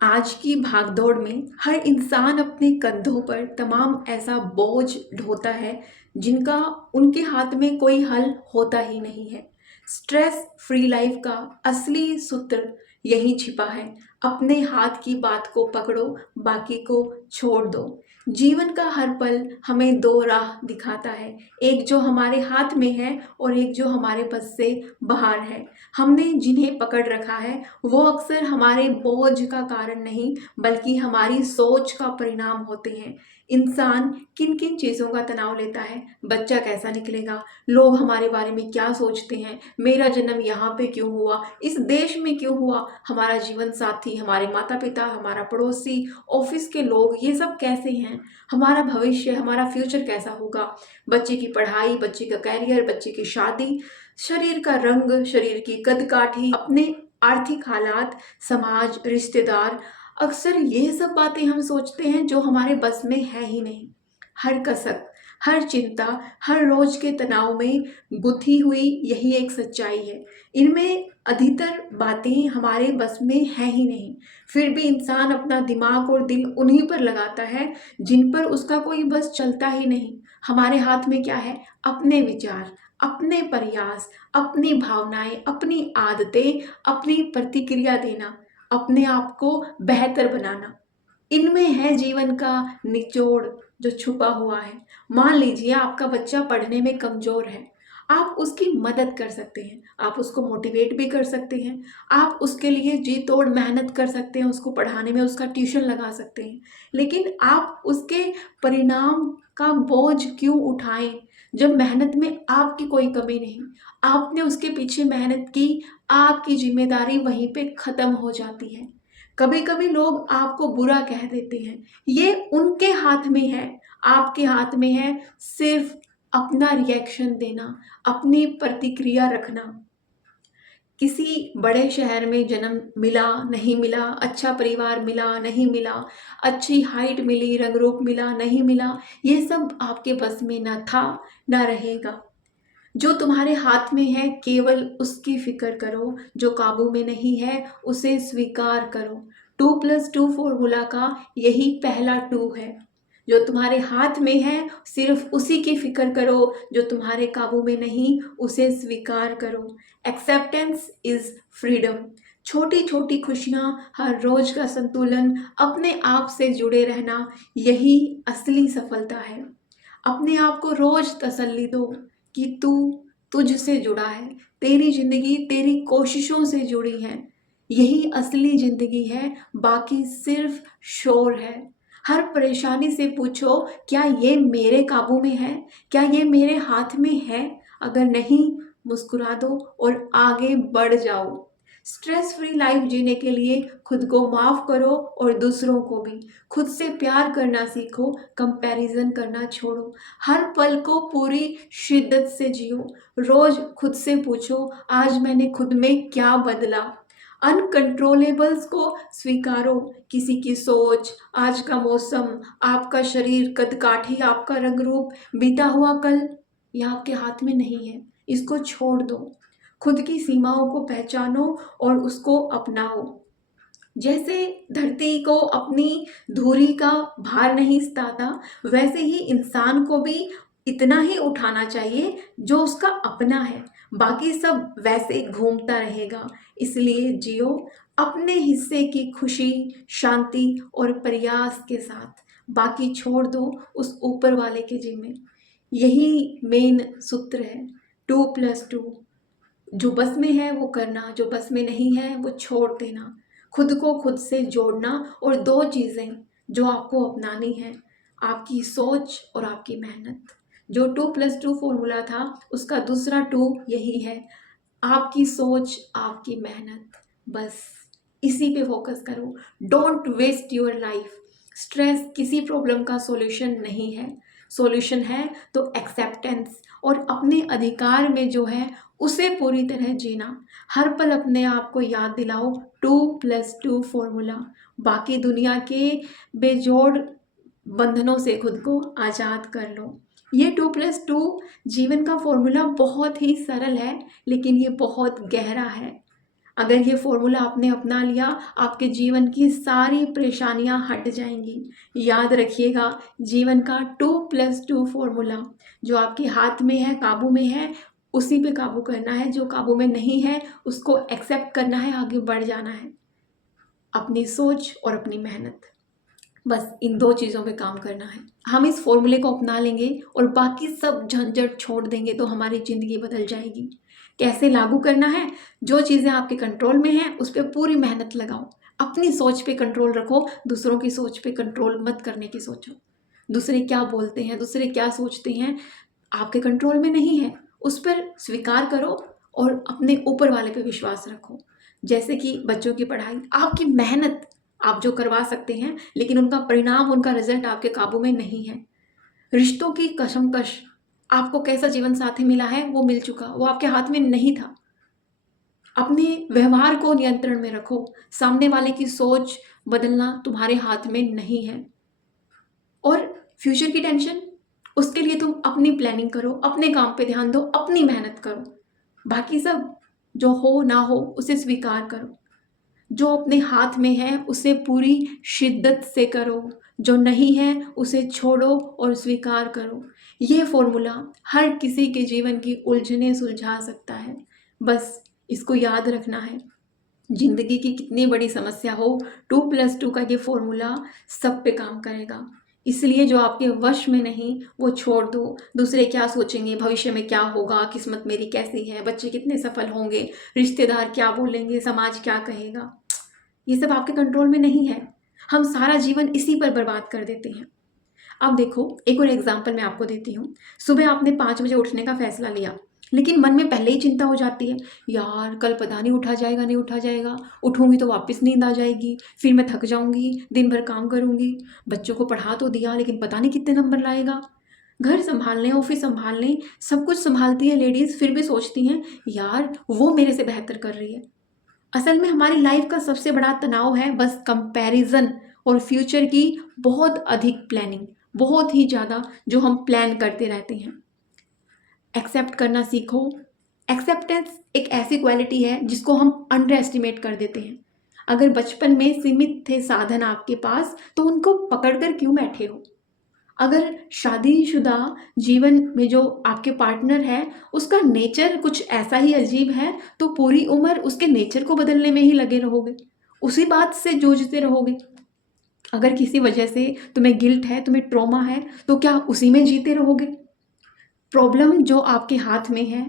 आज की भागदौड़ में हर इंसान अपने कंधों पर तमाम ऐसा बोझ ढोता है जिनका उनके हाथ में कोई हल होता ही नहीं है। स्ट्रेस फ्री लाइफ का असली सूत्र यही छिपा है। अपने हाथ की बात को पकड़ो, बाकी को छोड़ दो। जीवन का हर पल हमें दो राह दिखाता है, एक जो हमारे हाथ में है और एक जो हमारे बस से बाहर है। हमने जिन्हें पकड़ रखा है वो अक्सर हमारे बोझ का कारण नहीं बल्कि हमारी सोच का परिणाम होते हैं। इंसान किन किन चीज़ों का तनाव लेता है, बच्चा कैसा निकलेगा, लोग हमारे बारे में क्या सोचते हैं, मेरा जन्म यहाँ पे क्यों हुआ, इस देश में क्यों हुआ, हमारा जीवन साथी, हमारे माता पिता, हमारा पड़ोसी, ऑफिस के लोग, ये सब कैसे हैं, हमारा भविष्य, हमारा फ्यूचर कैसा होगा, बच्चे की पढ़ाई, बच्चे का कैरियर, बच्चे की शादी, शरीर का रंग, शरीर की कदकाठी, अपने आर्थिक हालात, समाज, रिश्तेदार। अक्सर ये सब बातें हम सोचते हैं जो हमारे बस में है ही नहीं। हर कसक, हर चिंता, हर रोज के तनाव में गुथी हुई यही एक सच्चाई है। इनमें अधिकतर बातें हमारे बस में है ही नहीं। फिर भी इंसान अपना दिमाग और दिल उन्हीं पर लगाता है जिन पर उसका कोई बस चलता ही नहीं। हमारे हाथ में क्या है? अपने विचार, अपने प्रयास, अपनी भावनाएं, अपनी आदतें, अपनी प्रतिक्रिया देना, अपने आप को बेहतर बनाना। इनमें है जीवन का निचोड़ जो छुपा हुआ है। मान लीजिए आपका बच्चा पढ़ने में कमजोर है, आप उसकी मदद कर सकते हैं, आप उसको मोटिवेट भी कर सकते हैं, आप उसके लिए जी तोड़ मेहनत कर सकते हैं, उसको पढ़ाने में उसका ट्यूशन लगा सकते हैं। लेकिन आप उसके परिणाम का बोझ क्यों उठाएं जब मेहनत में आपकी कोई कमी नहीं? आपने उसके पीछे मेहनत की, आपकी जिम्मेदारी वहीं पे खत्म हो जाती है। कभी कभी लोग आपको बुरा कह देते हैं, ये उनके हाथ में है। आपके हाथ में है सिर्फ अपना रिएक्शन देना, अपनी प्रतिक्रिया रखना। किसी बड़े शहर में जन्म मिला नहीं मिला, अच्छा परिवार मिला नहीं मिला, अच्छी हाइट मिली, रंग रूप मिला नहीं मिला, ये सब आपके बस में ना था ना रहेगा। जो तुम्हारे हाथ में है केवल उसकी फिक्र करो, जो काबू में नहीं है उसे स्वीकार करो। 2+2 फॉर्मूला का यही पहला टू है। जो तुम्हारे हाथ में है सिर्फ उसी की फिक्र करो, जो तुम्हारे काबू में नहीं उसे स्वीकार करो। Acceptance is freedom. छोटी छोटी खुशियाँ, हर रोज का संतुलन, अपने आप से जुड़े रहना, यही असली सफलता है। अपने आप को रोज तसल्ली दो कि तू तुझसे जुड़ा है, तेरी जिंदगी तेरी कोशिशों से जुड़ी है। यही असली जिंदगी है, बाकी सिर्फ शोर है। हर परेशानी से पूछो, क्या ये मेरे काबू में है, क्या ये मेरे हाथ में है? अगर नहीं, मुस्कुरा दो और आगे बढ़ जाओ। स्ट्रेस फ्री लाइफ जीने के लिए खुद को माफ करो और दूसरों को भी। खुद से प्यार करना सीखो, कंपैरिजन करना छोड़ो। हर पल को पूरी शिद्दत से जियो। रोज खुद से पूछो, आज मैंने खुद में क्या बदला? अनकंट्रोलेबल्स को स्वीकारो, किसी की सोच, आज का मौसम, आपका शरीर कदकाठी, आपका रंग रूप, बीता हुआ कल, यह आपके हाथ में नहीं है। इसको छोड़ दो। खुद की सीमाओं को पहचानो और उसको अपनाओ। जैसे धरती को अपनी धुरी का भार नहीं सताता, वैसे ही इंसान को भी इतना ही उठाना चाहिए जो उसका अपना है। बाकी सब वैसे घूमता रहेगा। इसलिए जियो अपने हिस्से की खुशी, शांति और प्रयास के साथ। बाकी छोड़ दो उस ऊपर वाले के जिम्मे। यही मेन सूत्र है। 2+2। जो बस में है वो करना, जो बस में नहीं है वो छोड़ देना। खुद को खुद से जोड़ना। और दो चीज़ें जो आपको अपनानी है, आपकी सोच और आपकी मेहनत। जो 2+2 फॉर्मूला था उसका दूसरा टू यही है, आपकी सोच, आपकी मेहनत। बस इसी पे फोकस करो। Don't waste your life. Stress किसी प्रॉब्लम का सॉल्यूशन नहीं है। सॉल्यूशन है तो एक्सेप्टेंस और अपने अधिकार में जो है उसे पूरी तरह जीना। हर पल अपने आप को याद दिलाओ 2+2 फॉर्मूला। बाकी दुनिया के बेजोड़ बंधनों से खुद को आज़ाद कर लो। ये 2+2 जीवन का फॉर्मूला बहुत ही सरल है, लेकिन ये बहुत गहरा है। अगर ये फॉर्मूला आपने अपना लिया, आपके जीवन की सारी परेशानियां हट जाएंगी। याद रखिएगा, जीवन का 2+2 फॉर्मूला जो आपके हाथ में है, काबू में है, उसी पे काबू करना है। जो काबू में नहीं है उसको एक्सेप्ट करना है, आगे बढ़ जाना है। अपनी सोच और अपनी मेहनत, बस इन दो चीज़ों पे काम करना है। हम इस फॉर्मूले को अपना लेंगे और बाकी सब झंझट छोड़ देंगे तो हमारी ज़िंदगी बदल जाएगी। कैसे लागू करना है? जो चीज़ें आपके कंट्रोल में हैं उस पर पूरी मेहनत लगाओ। अपनी सोच पे कंट्रोल रखो, दूसरों की सोच पे कंट्रोल मत करने की सोचो। दूसरे क्या बोलते हैं, दूसरे क्या सोचते हैं, आपके कंट्रोल में नहीं है। उस पर स्वीकार करो और अपने ऊपर वाले पे विश्वास रखो। जैसे कि बच्चों की पढ़ाई, आपकी मेहनत आप जो करवा सकते हैं, लेकिन उनका परिणाम, उनका रिजल्ट आपके काबू में नहीं है। रिश्तों की कशमकश, आपको कैसा जीवन साथी मिला है वो मिल चुका, वो आपके हाथ में नहीं था। अपने व्यवहार को नियंत्रण में रखो। सामने वाले की सोच बदलना तुम्हारे हाथ में नहीं है। और फ्यूचर की टेंशन, उसके लिए तुम अपनी प्लानिंग करो, अपने काम पे ध्यान दो, अपनी मेहनत करो। बाकी सब जो हो ना हो उसे स्वीकार करो। जो अपने हाथ में है उसे पूरी शिद्दत से करो, जो नहीं है उसे छोड़ो और स्वीकार करो। ये फॉर्मूला हर किसी के जीवन की उलझनें सुलझा सकता है। बस इसको याद रखना है। जिंदगी की कितनी बड़ी समस्या हो, 2+2 का ये फॉर्मूला सब पे काम करेगा। इसलिए जो आपके वश में नहीं वो छोड़ दो। दूसरे क्या सोचेंगे, भविष्य में क्या होगा, किस्मत मेरी कैसी है, बच्चे कितने सफल होंगे, रिश्तेदार क्या बोलेंगे, समाज क्या कहेगा, ये सब आपके कंट्रोल में नहीं है। हम सारा जीवन इसी पर बर्बाद कर देते हैं। अब देखो, एक और एग्जाम्पल मैं आपको देती हूँ। सुबह आपने 5 बजे उठने का फैसला लिया, लेकिन मन में पहले ही चिंता हो जाती है, यार कल पता नहीं उठा जाएगा नहीं उठा जाएगा, उठूंगी तो वापस नींद आ जाएगी, फिर मैं थक जाऊंगी, दिन भर काम करूंगी, बच्चों को पढ़ा तो दिया लेकिन पता नहीं कितने नंबर लाएगा, घर संभालने, ऑफिस संभालने, सब कुछ संभालती है लेडीज, फिर भी सोचती हैं यार वो मेरे से बेहतर कर रही है। असल में हमारी लाइफ का सबसे बड़ा तनाव है बस कंपैरिजन और फ्यूचर की बहुत अधिक प्लानिंग, बहुत ही ज़्यादा जो हम प्लान करते रहते हैं। एक्सेप्ट करना सीखो। एक्सेप्टेंस एक ऐसी क्वालिटी है जिसको हम अंडर एस्टिमेट कर देते हैं। अगर बचपन में सीमित थे साधन आपके पास तो उनको पकड़कर क्यों बैठे हो? अगर शादीशुदा जीवन में जो आपके पार्टनर है उसका नेचर कुछ ऐसा ही अजीब है तो पूरी उम्र उसके नेचर को बदलने में ही लगे रहोगे, उसी बात से जूझते रहोगे। अगर किसी वजह से तुम्हें गिल्ट है, तुम्हें ट्रॉमा है, तो क्या उसी में जीते रहोगे? प्रॉब्लम जो आपके हाथ में है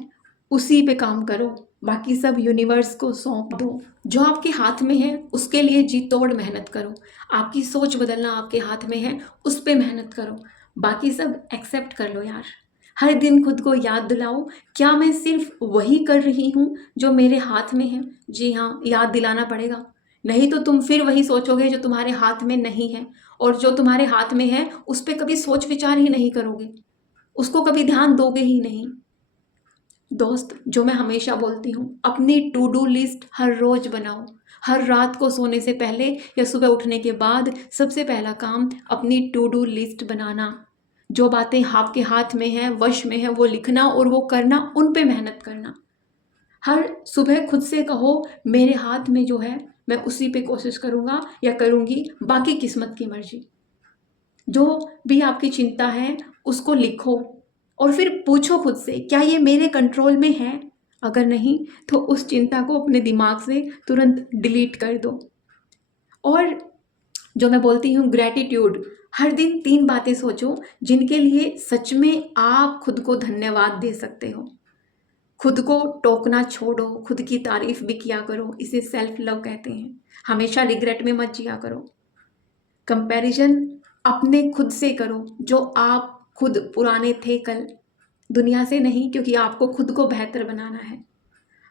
उसी पे काम करो, बाकी सब यूनिवर्स को सौंप दो। जो आपके हाथ में है उसके लिए जी तोड़ मेहनत करो। आपकी सोच बदलना आपके हाथ में है, उस पे मेहनत करो। बाकी सब एक्सेप्ट कर लो यार। हर दिन खुद को याद दिलाओ, क्या मैं सिर्फ वही कर रही हूँ जो मेरे हाथ में है? जी हाँ, याद दिलाना पड़ेगा, नहीं तो तुम फिर वही सोचोगे जो तुम्हारे हाथ में नहीं है। और जो तुम्हारे हाथ में है उस पर कभी सोच विचार ही नहीं करोगे, उसको कभी ध्यान दोगे ही नहीं। दोस्त, जो मैं हमेशा बोलती हूँ, अपनी टू डू लिस्ट हर रोज बनाओ। हर रात को सोने से पहले या सुबह उठने के बाद सबसे पहला काम अपनी टू डू लिस्ट बनाना। जो बातें आपके हाथ में है, वश में है, वो लिखना और वो करना, उन पे मेहनत करना। हर सुबह खुद से कहो मेरे हाथ में जो है मैं उसी पे कोशिश करूँगा या करूँगी, बाकी किस्मत की मर्जी। जो भी आपकी चिंता है उसको लिखो और फिर पूछो खुद से, क्या ये मेरे कंट्रोल में है? अगर नहीं तो उस चिंता को अपने दिमाग से तुरंत डिलीट कर दो। और जो मैं बोलती हूँ ग्रैटिट्यूड, हर दिन 3 बातें सोचो जिनके लिए सच में आप खुद को धन्यवाद दे सकते हो। खुद को टोकना छोड़ो, खुद की तारीफ भी किया करो, इसे सेल्फ लव कहते हैं। हमेशा रिग्रेट में मत जिया करो। कंपैरिजन अपने खुद से करो, जो आप खुद पुराने थे कल, दुनिया से नहीं, क्योंकि आपको खुद को बेहतर बनाना है।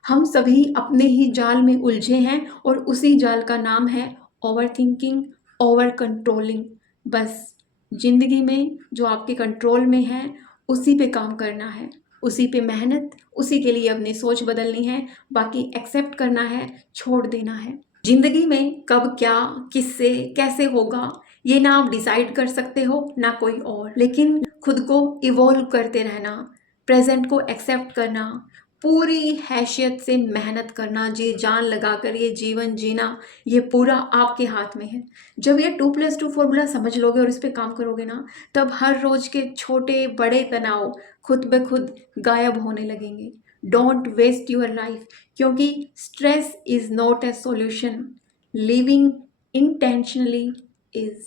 हम सभी अपने ही जाल में उलझे हैं और उसी जाल का नाम है ओवर थिंकिंग, ओवर कंट्रोलिंग। बस जिंदगी में जो आपके कंट्रोल में है उसी पे काम करना है, उसी पे मेहनत, उसी के लिए अपनी सोच बदलनी है, बाकी एक्सेप्ट करना है, छोड़ देना है। जिंदगी में कब क्या, किससे, कैसे होगा ये ना आप डिसाइड कर सकते हो ना कोई और, लेकिन खुद को इवॉल्व करते रहना, प्रेजेंट को एक्सेप्ट करना, पूरी हैसियत से मेहनत करना, ये जान लगाकर ये जीवन जीना, ये पूरा आपके हाथ में है। जब ये 2+2 फॉर्मूला समझ लोगे और इस पे काम करोगे ना, तब हर रोज के छोटे बड़े तनाव खुद ब खुद गायब होने लगेंगे। डोंट वेस्ट योर लाइफ, क्योंकि stress is not a solution, living intentionally is.